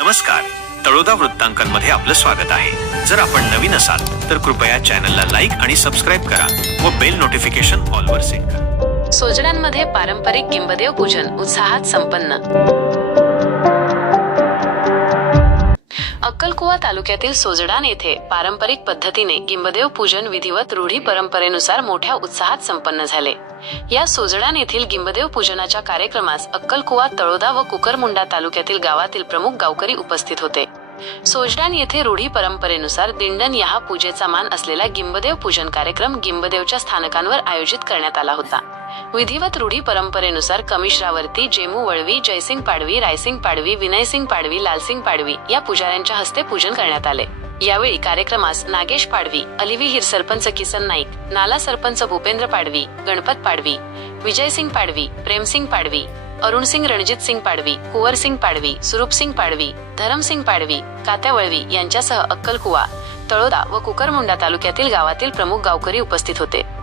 नमस्कार. तळोदा वृत्तांकनमध्ये आपलं स्वागत आहे. जर आपण नवीन असाल तर कृपया चॅनलला लाईक आणि सबस्क्राईब करा व बेल नोटिफिकेशन ऑलवर सेट करा. सोजड्यांमध्ये पारंपरिक किंबदेव पूजन उत्साहात संपन्न. अक्कलकुवा तालुक्यातील सोजडान येथे पारंपरिक पद्धतीने गिंबदेव पूजन विधिवत रूढी परंपरेनुसार मोठ्या उत्साहात संपन्न झाले. या सोजडान येथील गिंबदेव पूजनाच्या कार्यक्रमास अक्कलकुवा तळोदा व कुकरमुंडा तालुक्यातील गावातील प्रमुख गावकरी उपस्थित होते. सोजडान येथे रूढी परंपरेनुसार दिंडन या पूजेचा मान असलेला गिंबदेव पूजन कार्यक्रम गिंबदेवच्या स्थानकांवर आयोजित करण्यात आला होता. विधिवत रूढी परंपरेनुसार कमिश्रावर्ती जेमू वळवी जयसिंग पाडवी रायसिंग पाडवी विनयसिंग पाडवी लालसिंग पाडवी या पुजाऱ्यांच्या हस्ते पूजन करण्यात आले. यावेळी कार्यक्रमास नागेश पाडवी अलिविहीर सरपंच किसन नाईक नाला सरपंच भूपेंद्र पाडवी गणपत पाडवी विजयसिंग पाडवी प्रेमसिंग पाडवी अरुणसिंग रणजितसिंग पाडवी कुंवरसिंग पाडवी सुरूपसिंग पाडवी धरमसिंग पाडवी कात्या वळवी यांच्यासह अक्कलकुवा तळोदा व कुकरमुंडा तालुक्यातील गावातील प्रमुख गावकरी उपस्थित होते.